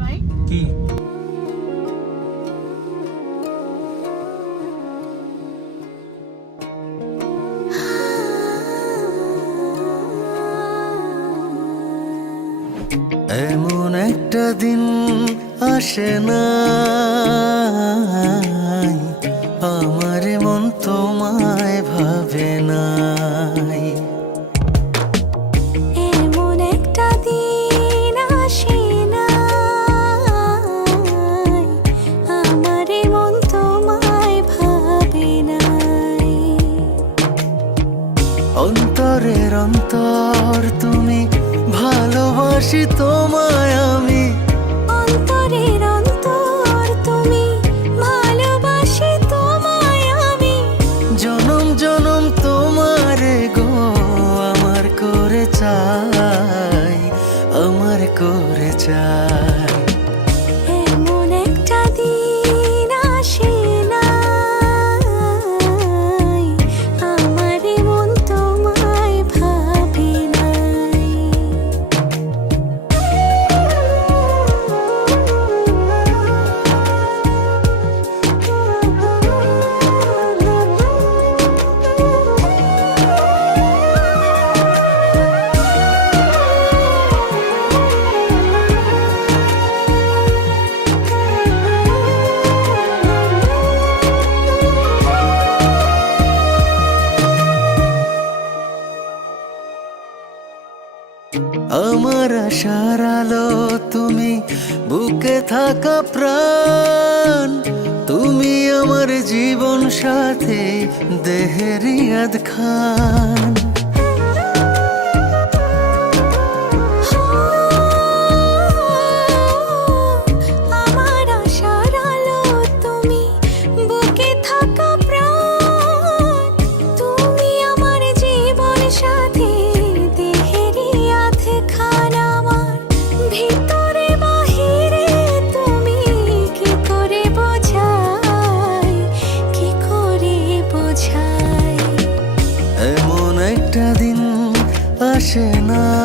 ভাই? কি? এমন একটা দিন আসে না অন্তরের অন্তর তুমি ভালোবাসি তোমায় আমি। আলো তুমি বুকে থাকা প্রাণ। তুমি আমার জীবন সাথে দেহেরিয়াদ খান। আমার আসে না।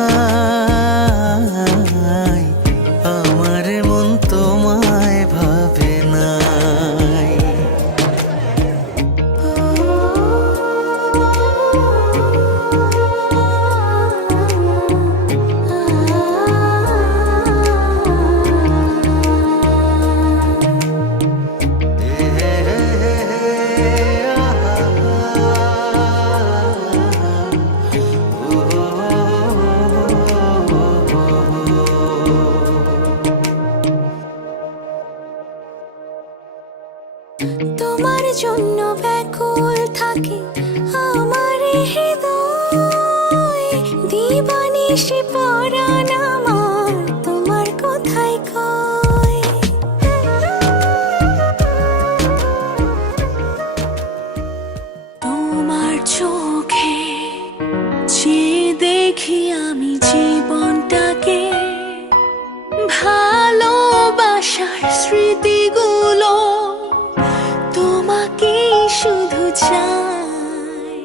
তোমার জন্য ব্যাকুল থাকে আমার হৃদয়। আমার, তোমার তোমার চোখে যে দেখি আমি জীবনটাকে, ভালোবাসার স্মৃতিগুলো শুধু চাই।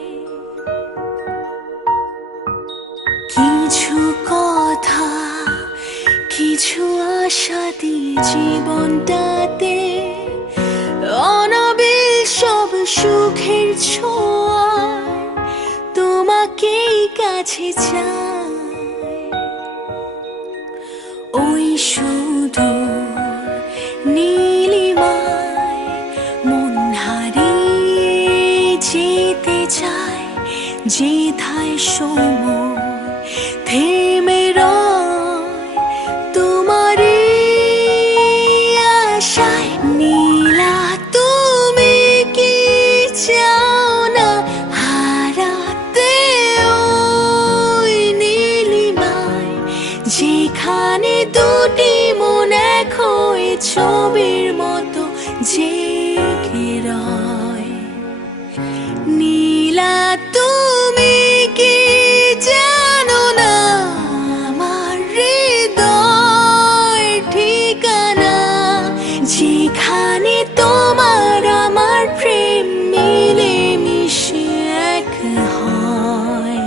কিছু কথা, কিছু আশা দিয়ে জীবনটাতে অনবিল সব সুখের ছোঁয়া তোমাকেই কাছে চাই। 记忆太凶猛。যেখানে তোমার আমার প্রেম মিলে মিশে এক হয়।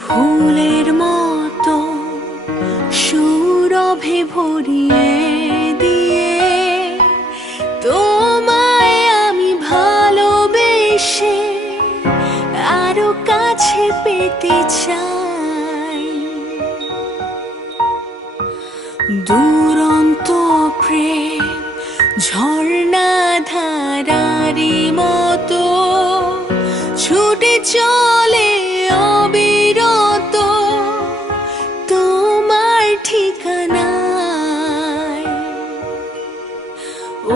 ফুলের মতো সুরভে ভরিয়ে দিয়ে তোমায় আমি ভালোবেসে আরও কাছে পেতে চাই। দুরন্ত প্রেম, ঝর্ণা ধারারি মতো ছুটে চলে অবিরত। তোমার ঠিকানায়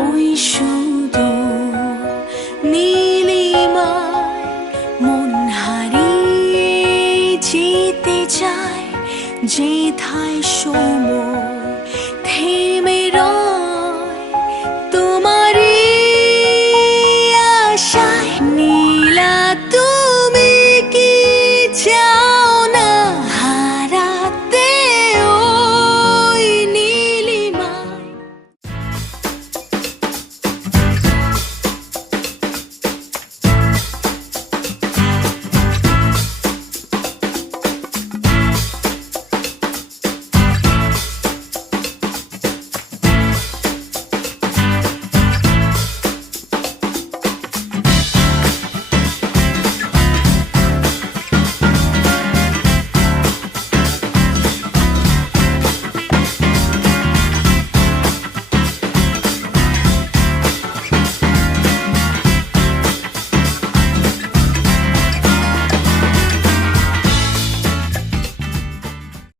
ওই শুধু নীলিমায় মন হারিয়ে যেতে চায় যে যেথায় সময়